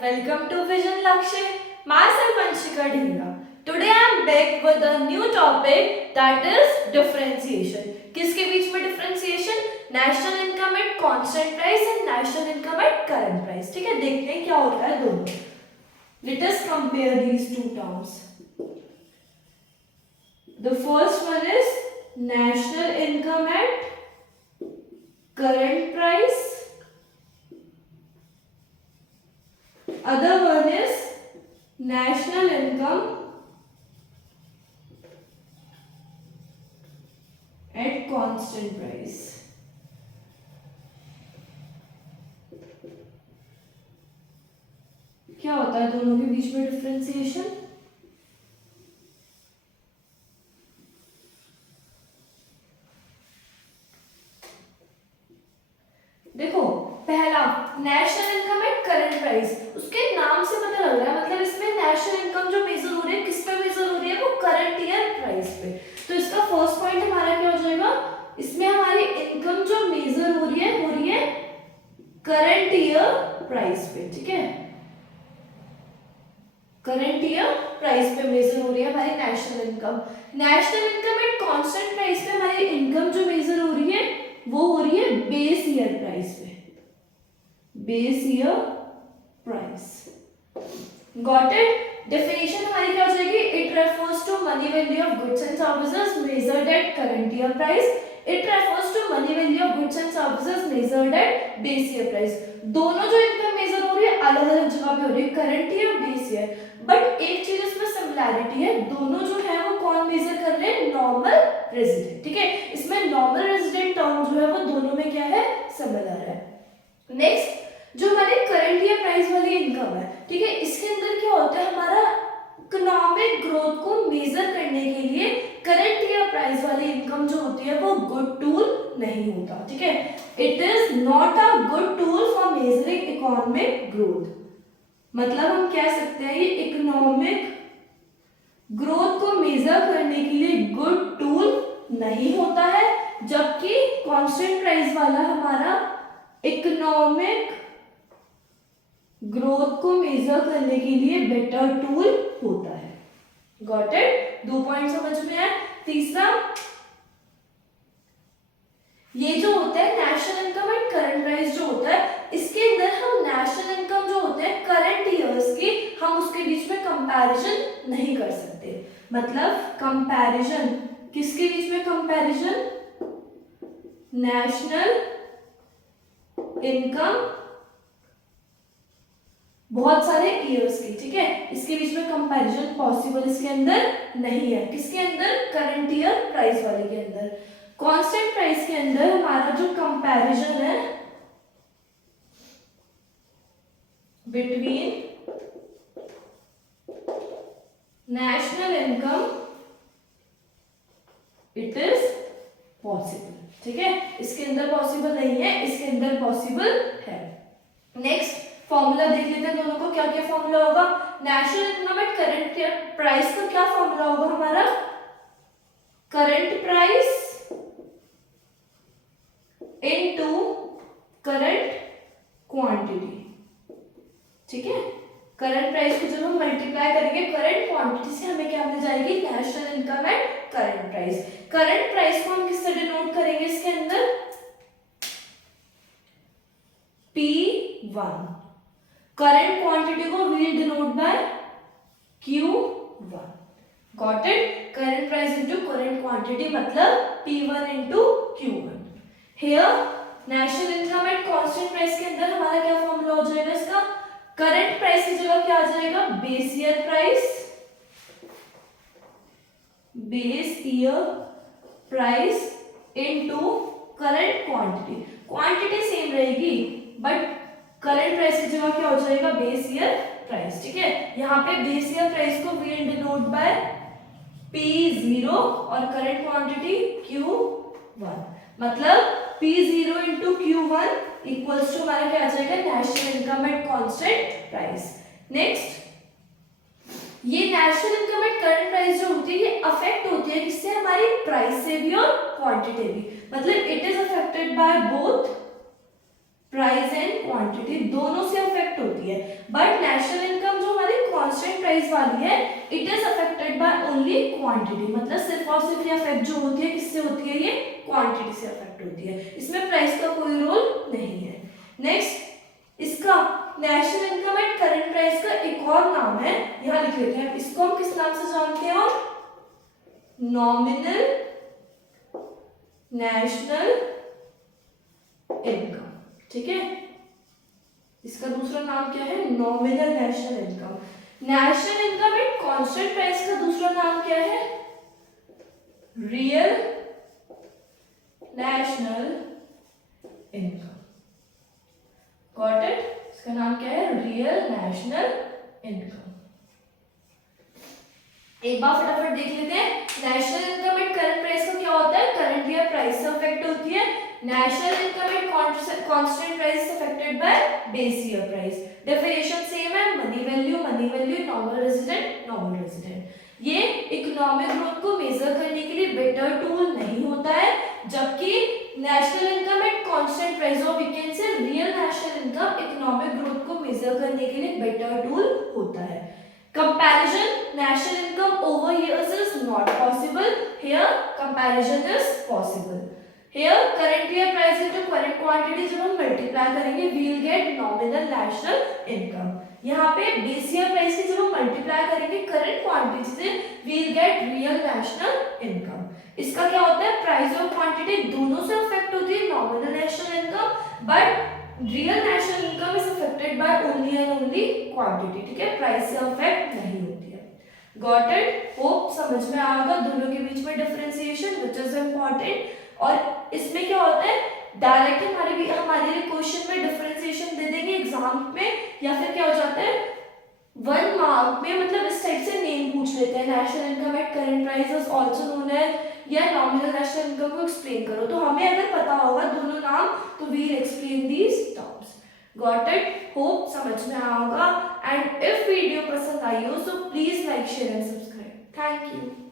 welcome to Vision Lakshya. Myself Anshika Dhingra. Today I am back with a new topic that is differentiation. किसके बीच में differentiation? National income at constant price and national income at current price. ठीक है, देखते हैं क्या होता है दोनों. Let us compare these two terms. The first one is national income at current price. Other one is national income at constant price. क्या होता है दोनों के बीच में डिफरेंशिएशन? देखो, पहला national income at current price, उसके नाम से पता लग रहा है, मतलब इसमें नेशनल इनकम जो मेजर हो रही है किस पे मेजर हो रही है? वो करंट ईयर प्राइस पे. तो इसका फर्स्ट पॉइंट हमारा क्या हो जाएगा? इसमें हमारी इनकम जो मेजर हो रही है करंट ईयर प्राइस पे. ठीक है, करंट ईयर प्राइस पे मेजर हो रही है हमारी national income. National income at constant price पे हमारी इनकम जो मेजर हो रही है वो हो रही है बेस ईयर प्राइस पे. Base year price. Got it? Definition हमारी क्या हो जाएगी? It refers to money value of goods and services measured at current year price. It refers to money value of goods and services measured at base year price. दोनों जो income major हो रही है अलग अलग जगह पे हो रही है, current year base year. But एक चीज इसमें सिमिलैरिटी है, दोनों जो है वो कौन मेजर कर रहे हैं? Normal resident. ठीक है, इसमें नॉर्मल रेजिडेंट टर्म जो है वो दोनों में क्या है? सिमिलर है. नेक्स्ट, जो हमारे करंट ईयर प्राइस वाली इनकम है, ठीक है, इसके अंदर क्या होता है? हमारा इकोनॉमिक ग्रोथ को मेजर करने के लिए करंट ईयर प्राइस वाली इनकम जो होती है वो गुड टूल नहीं होता. ठीक है, it is not a good tool for measuring economic growth. मतलब हम कह सकते हैं ये इकोनॉमिक ग्रोथ को मेजर करने के लिए गुड टूल नहीं होता है, जबकि कांस्टेंट प्राइस वाला हमारा इकोनॉमिक ग्रोथ को मेजर करने के लिए बेटर टूल होता है. Got it? 2 पॉइंट समझ में आए. तीसरा, ये जो होता है national income and current price जो होता है, इसके अंदर हम नेशनल इनकम जो होते हैं करंट ईयर्स की, हम उसके बीच में कंपैरिजन नहीं कर सकते. मतलब कंपैरिजन किसके बीच में? कंपैरिजन नेशनल इनकम बहुत सारे ईयर्स की. ठीक है, इसके बीच में कंपैरिजन पॉसिबल इसके अंदर नहीं है. किसके अंदर? करंट ईयर प्राइस वाले के अंदर. कांस्टेंट प्राइस के अंदर हमारा जो कंपैरिजन है between national income, it is possible. ठीक है, इसके अंदर पॉसिबल नहीं है, इसके अंदर पॉसिबल है. नेक्स्ट, फॉर्मूला देख लेते हैं दोनों को. क्या क्या फॉर्मूला होगा? National income at current price का क्या फॉर्मूला होगा हमारा? Current price into current quantity. ठीक है, करंट प्राइस को जब हम मल्टीप्लाई करेंगे करंट क्वांटिटी से, हमें क्या मिल जाएगी? National income at current price. Current price को हम किससे डिनोट करेंगे इसके अंदर? P1. करंट क्वांटिटी को we denote by Q1. Got it? Current price into current quantity मतलब P1 into Q1. Here national income at constant price के अंदर हमारा क्या फॉर्मूला हो जाएगा इसका? करंट प्राइस की जगह क्या आ जाएगा? Base year price. Base year price into current quantity. Quantity same रहेगी बट करंट प्राइस की जगह क्या हो जाएगा? Base year price. ठीक है, यहाँ पे बेस ईयर प्राइस को वी डिनोट बाय P0 और करंट क्वांटिटी Q1. मतलब P0 into Q1 equals to हमारा क्या आ जाएगा? National income at constant price. Next, ये national income at current price जो होती है ये अफेक्ट होती है किससे? हमारी प्राइस से भी और क्वांटिटी भी. मतलब it is affected by both price and quantity, दोनों से अफेक्ट होती है. होती है, बट नेशनल इनकम जो हमारी कांस्टेंट प्राइस वाली है it is affected by only quantity, मतलब सिर्फ और सिर्फ ये अफेक्ट जो होती है किससे होती है, ये क्वांटिटी से अफेक्ट होती है, इसमें प्राइस का कोई रोल नहीं है। नेक्स्ट इसका national income at current price का एक और नाम है, यहां लिख लेते हैं, इसको हम किस नाम से जानते हैं, नॉमिनल नेशनल इनकम, ठीक है, इसका दूसरा नाम क्या है, nominal national income. National income at constant price का दूसरा नाम क्या है, real national income, got it, इसका नाम क्या है, रियल नेशनल इनकम। एक बार फटाफट देख लेते हैं, national income at current price का क्या होता है, करंट ईयर प्राइस से अफेक्ट होती है, national income at constant price affected by base year price. Definition same है, मनी वैल्यू, नॉर्मल रेजिडेंट। ये इकोनॉमिक ग्रोथ को मेजर करने के लिए बेटर टूल नहीं होता है, जबकि national income at constant price और we can say real national income economic growth को मेजर करने के लिए बेटर टूल होता है। Comparison national income over years is not possible. Here comparison is possible. Here current year price into current quantity जब हम multiply करेंगे we will get nominal national income. यहाँ पे base year price की जब हम multiply करेंगे current quantity से we will get real national income. इसका क्या होता है, price और quantity दोनों से affect होती है nominal national income, but real national income is affected by only and only quantity, ठीक है, प्राइस से अफेक्ट नहीं होती है। गॉट इट, होप समझ में आएगा दोनों के बीच में डिफरेंशिएशन व्हिच इज इंपॉर्टेंट। और इसमें क्या होता है, डायरेक्ट हमारे लिए क्वेश्चन में डिफरेंशिएशन दे देंगे एग्जाम में, या फिर क्या हो जाता है 1 मार्क में, मतलब इस टाइप से नेम पूछ लेते हैं, national income at current price is also known as, या नॉमिनल नेशनल इनकम को एक्सप्लेन करो, तो हमें अगर पता होगा दोनों नाम तो we will explain these terms. Got it, hope समझ में आएगा। एंड इफ वीडियो पसंद आई हो so please like share and subscribe. Thank you.